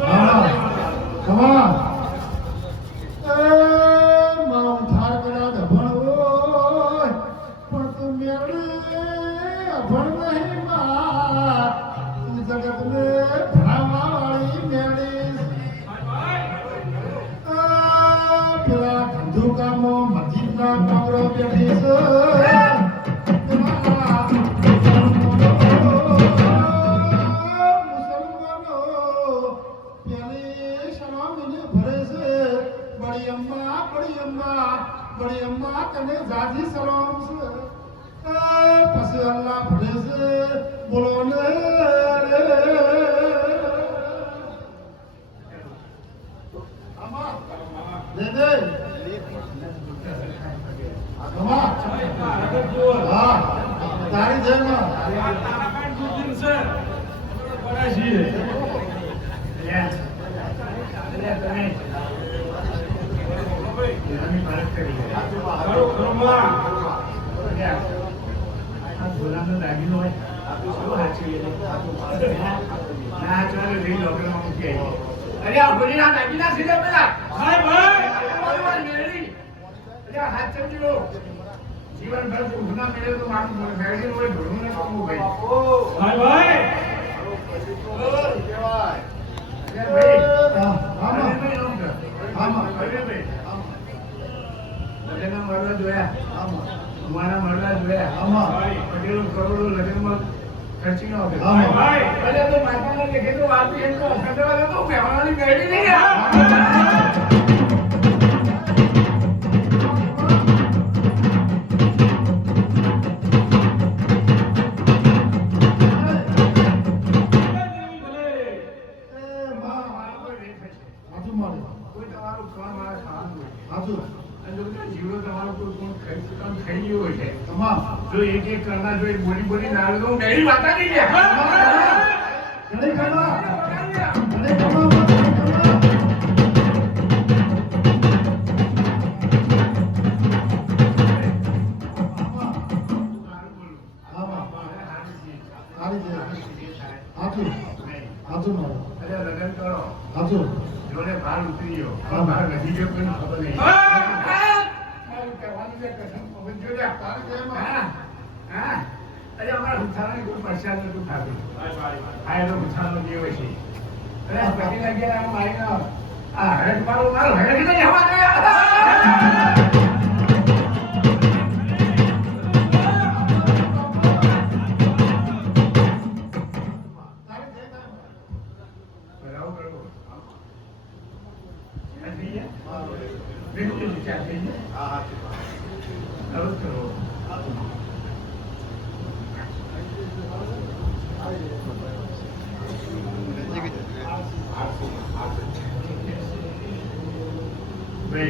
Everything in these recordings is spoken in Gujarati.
હા ખમા એ બડી અમ્મા બડી અમ્મા બડી અમ્મા તને જાજી સલામ છે. પછી અલ્લાહ ભરે છે, બોલો ને તારી જેમ. તારા દે દૂધ હા તારી જેમાં અરે આ સીધે પેલા. અરે હાથ ચમચી મેળે તો મારું મેળી હોય ભણવું ને ભાઈ! અરે ભાઈ ભાઈ જોયા. આમાં અમારા મળવા જોયા આમાં પટેલો કરોડો લગ્નમાં ખર્ચી નો હતો. અરે તો માતાના લેખે તો વાપી એમ તો અખંડવા તો મહેમાનોની મેળી નહીં છે. મારે કોઈ તમારું છે. હાથું અને જો બધા જીવડો તમારો કોઈ ગયો હોય છે. તમામ જો એક એક જો એક બોલી બોલી ના આવે તો હું વાતા નહીં. ઘણી કરવા ઘણી કરવા અરે લગ્ન કરો. હાજુ જોડે ભાર ઉતરી ગયો. ભાર નથી ગયો કોઈ ખબર નહીં મારું કહેવાનું છે કસમ પવન જોડ્યા. તારી જેમાં. હા, હા. અરે અમારા હુથારાને કોઈ પરેશાન નતું થતું. આ એનો જે હોય છે. અરે પછી લાગ્યા આવીને આ હરખ મારો મારો હરખ નહીં હવા તો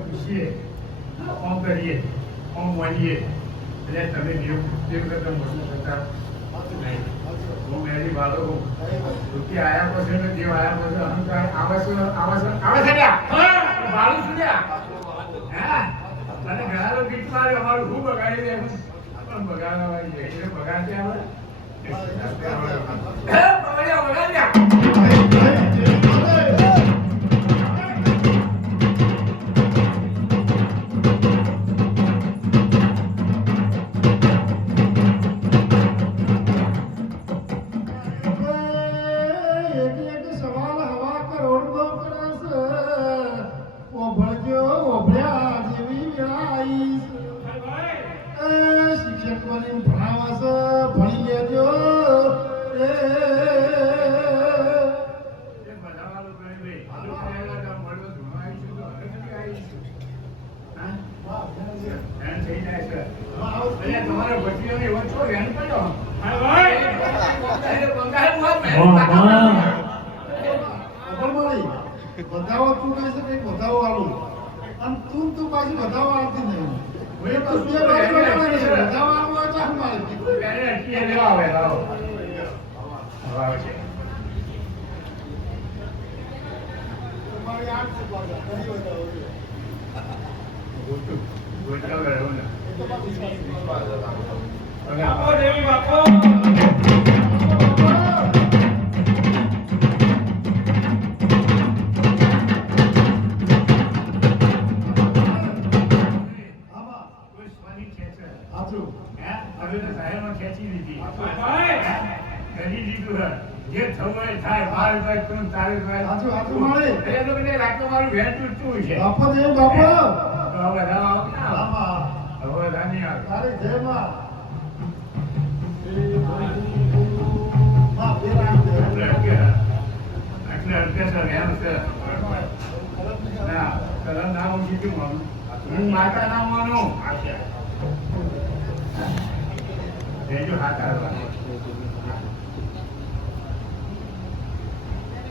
પૂછીએ. ફોન કરીએ. ફોન મળીએ. તમે દેવ દેવ કરતા મોટું થતા નહીં. હું મેરી દુઃખી આયા પછી દેવ આયા પછી અહંકાર આવે છે, આવે વાળું શું? હે? અને ઘણા લોકો ગીત મારે અમારું ખૂબ બગાડી દે પણ બગાડવા. એટલે બગાડતે આવે? બગાડ્યા, બગાડ્યા. બંગાળમાં. મહેનત અભણવાળી, બધાઓ તું કહે છે બતાવો આલું. અને તું તું પાછી બધાઓ આવતી નહીં. હું તો બે શું બાજુ કરે? જે થવું થાય મારે ભાઈ કોણ તારે ભાઈ મારે. એટલે તો મને લાગતું મારું ભેટ તૂટતું છે બાપો દેવ બાપો. હવે રામ. હવે રાની આવ. તારી જય માં. હું માતા ના માનું. હાથ હાલવા. શું કીધું? હાથ હાલવા. તારી જય જય. એટલે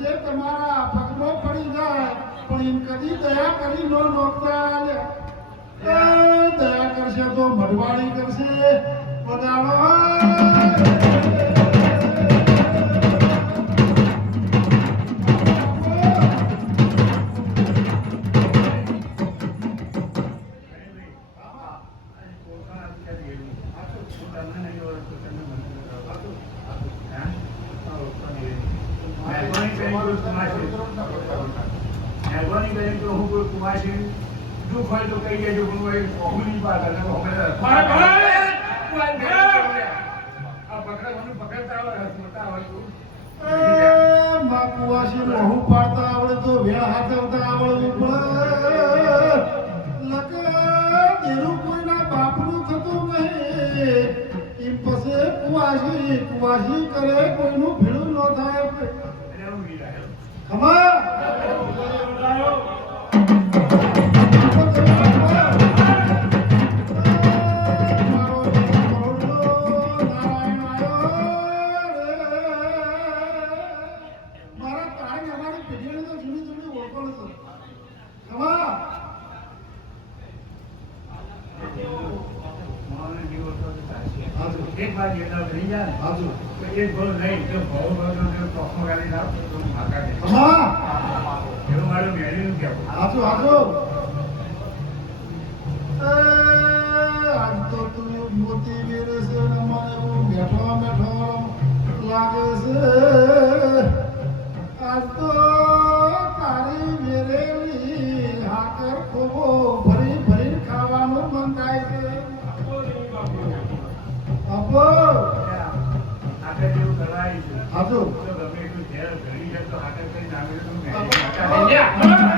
ગરજે તમારા પગલો પડી જાય, પણ એમ કદી દયા કરી નો નોકતા. દયા કરશે તો મઢવાડી કરશે બગાડો મહેરબાની કરીને તો હું કોઈ કુમાસી દુઃખ હોય તો કહી દેજો પણ હું એક કોહલી પાસે કરે! આ પકડવાનું પકડતા આવડે મોટા આવડતું બાપુવાસી બહુ પાડતા આવડે તો વેળ હાથવતા આવડવું પડે લક જેનું કોઈના બાપનું થતું નહીં. એમ કુવાસી કુવાસી કરે કોઈનું ભીડું ન થાય. એટલે જાય હાજુ તો એક ગોળ નહીં જો ચોખ્ખો ગાલી લાવ તો હું દે. ખમા એવું મારું મેળવીનું કહેવું. હાજુ હાજુ આજ તો તું મોતી વેરે છે ને બેઠો બેઠો લાગે છે કરાય છે. હાજુ